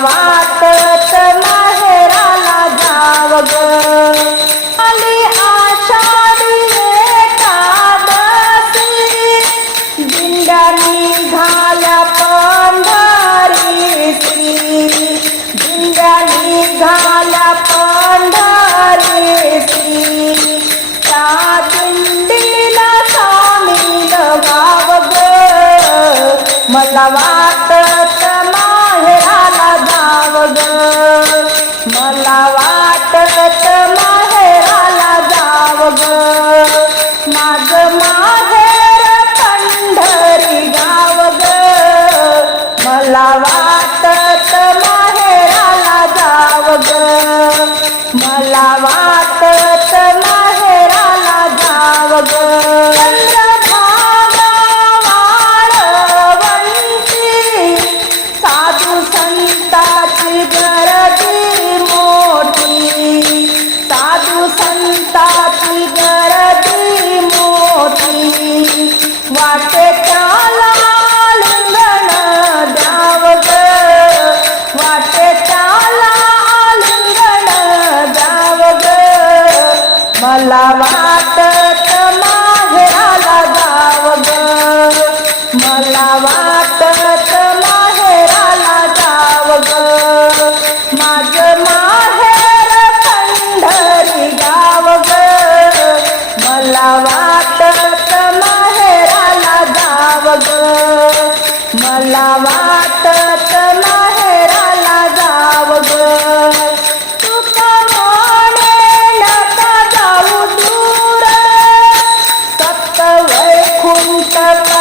वाटत माहेराला जावग मला वाटत माहेराला जाव ग. मला वाटत माहेराला जाव ग. माझ माहेर पंढरी गाव ग. मला वाटत माहेराला जाव ग. मला वाटत Thank you.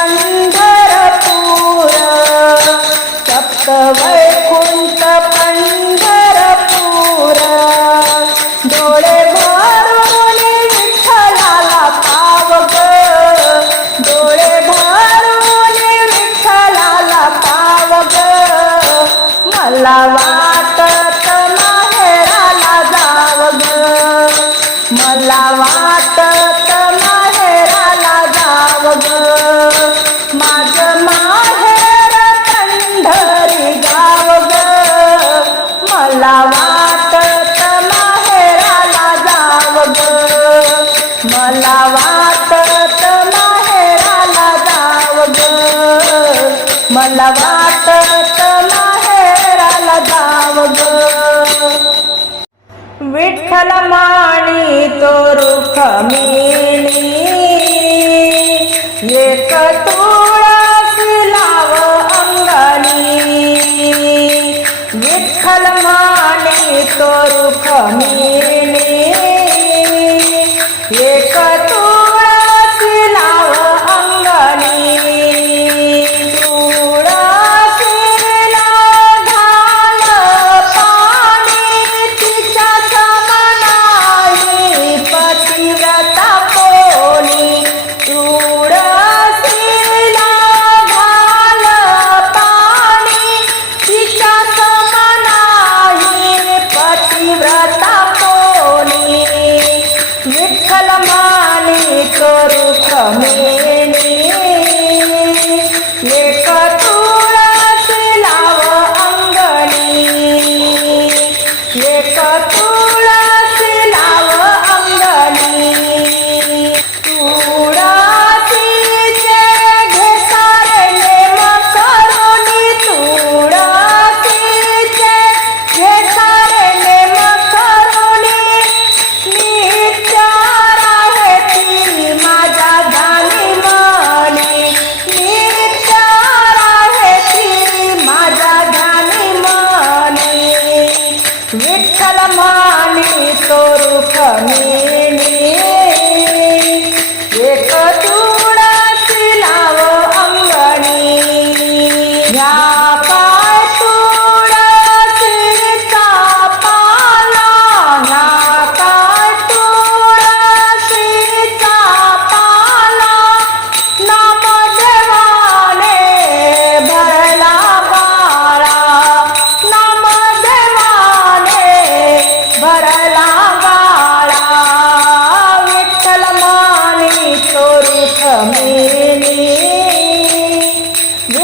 मला वाटत माहेराला जाव ग. विठ्ठल माणी तो रुख मिनी एक तुळस लाव अंगणी. विठ्ठल माणी तो रुख मिनी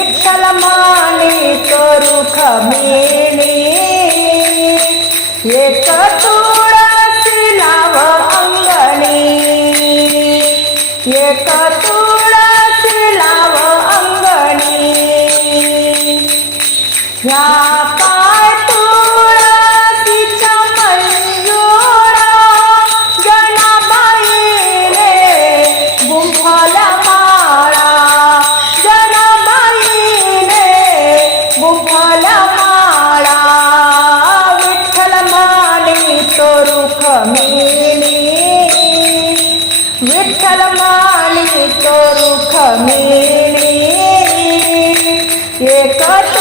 विठ्ठल माने करू खमेने एक तुळसी लाव अंगणी। एक तुळसी लाव अंगणी। या God.